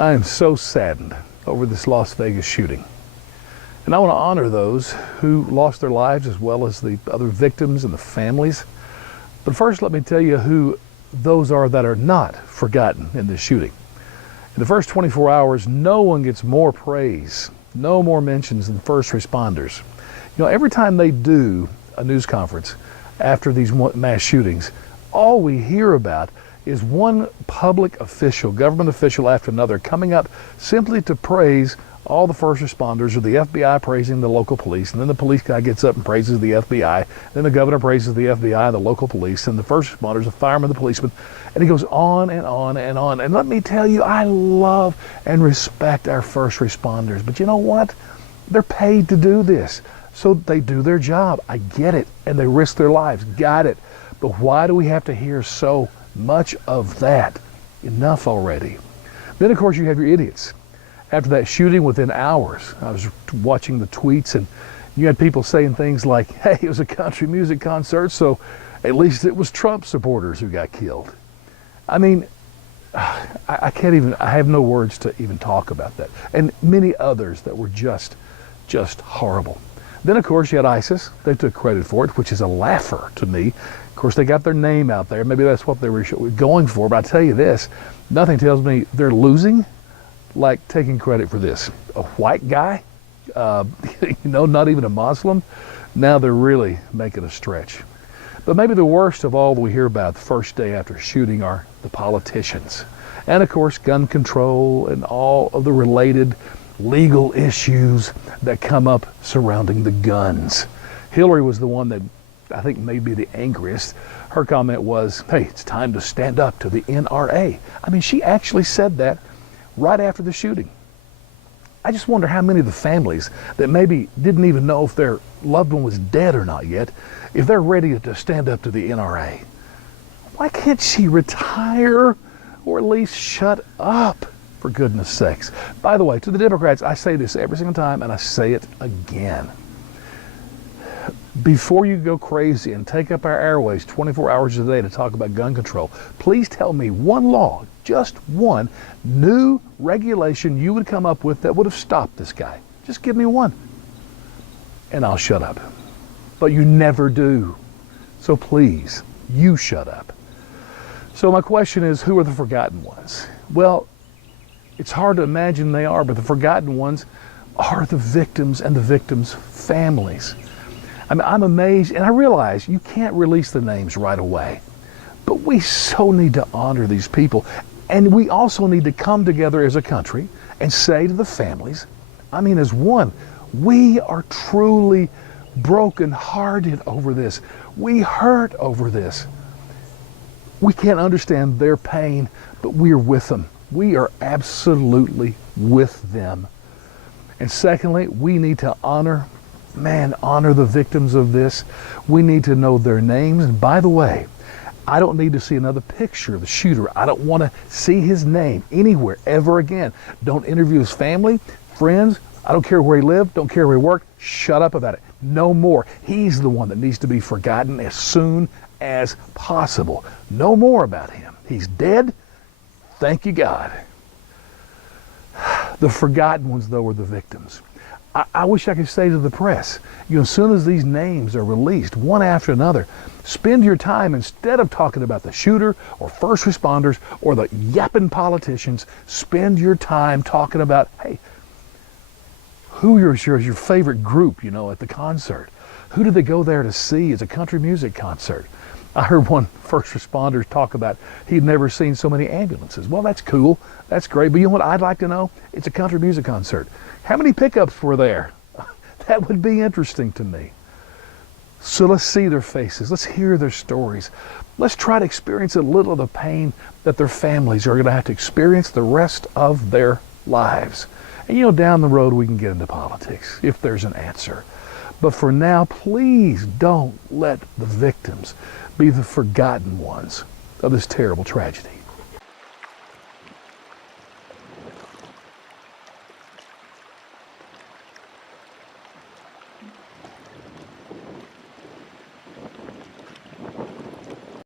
I am so saddened over this Las Vegas shooting. And I want to honor those who lost their lives as well as the other victims and the families. But first, let me tell you who those are that are not forgotten in this shooting. In the first 24 hours, no one gets more praise, no more mentions than first responders. You know, every time they do a news conference after these mass shootings, all we hear about is one public official, government official after another, coming up simply to praise all the first responders, or the FBI praising the local police, and then the police guy gets up and praises the FBI, then the governor praises the FBI, the local police, and the first responders, the firemen, the policemen, and he goes on and on and on. And let me tell you, I love and respect our first responders, but you know what? They're paid to do this, so they do their job. I get it, and they risk their lives, got it. But why do we have to hear so much of that? Enough already. Then, of course, you have your idiots. After that shooting, within hours, I was watching the tweets, and you had people saying things like, hey, it was a country music concert, so at least it was Trump supporters who got killed. I mean, I can't even, I have no words to even talk about that. And many others that were just horrible. Then, of course, you had ISIS. They took credit for it, which is a laugher to me. Of course, they got their name out there. Maybe that's what they were going for. But I tell you this, nothing tells me they're losing like taking credit for this. A white guy, not even a Muslim. Now they're really making a stretch. But maybe the worst of all that we hear about the first day after shooting are the politicians. And, of course, gun control and all of the related legal issues that come up surrounding the guns. Hillary was the one that I think may be the angriest. Her comment was, hey, it's time to stand up to the NRA. I mean, she actually said that right after the shooting. I just wonder how many of the families that maybe didn't even know if their loved one was dead or not yet, if they're ready to stand up to the NRA. Why can't she retire or at least shut up, for goodness sakes? By the way, to the Democrats, I say this every single time, and I say it again. Before you go crazy and take up our airways 24 hours a day to talk about gun control, please tell me one law, just one new regulation you would come up with that would have stopped this guy. Just give me one, and I'll shut up. But you never do. So please, you shut up. So my question is, who are the forgotten ones? Well, it's hard to imagine they are, but the forgotten ones are the victims and the victims' families. I mean, I'm amazed, and I realize you can't release the names right away, but we so need to honor these people. And we also need to come together as a country and say to the families, I mean, as one, we are truly brokenhearted over this. We hurt over this. We can't understand their pain, but we are with them. We are absolutely with them. And secondly, we need to honor the victims of this. We need to know their names. And by the way, I don't need to see another picture of the shooter. I don't want to see his name anywhere ever again. Don't interview his family, friends. I don't care where he lived, don't care where he worked. Shut up about it. No more. He's the one that needs to be forgotten as soon as possible. No more about him. He's dead. Thank you, God. The forgotten ones, though, are the victims. I wish I could say to the press, as soon as these names are released, one after another, spend your time, instead of talking about the shooter or first responders or the yapping politicians, spend your time talking about, hey, who is your favorite group, at the concert? Who did they go there to see? It's a country music concert. I heard one first responder talk about he'd never seen so many ambulances. Well, that's cool. That's great. But you know what I'd like to know? It's a country music concert. How many pickups were there? That would be interesting to me. So let's see their faces. Let's hear their stories. Let's try to experience a little of the pain that their families are going to have to experience the rest of their lives. And down the road we can get into politics if there's an answer. But for now, please don't let the victims be the forgotten ones of this terrible tragedy.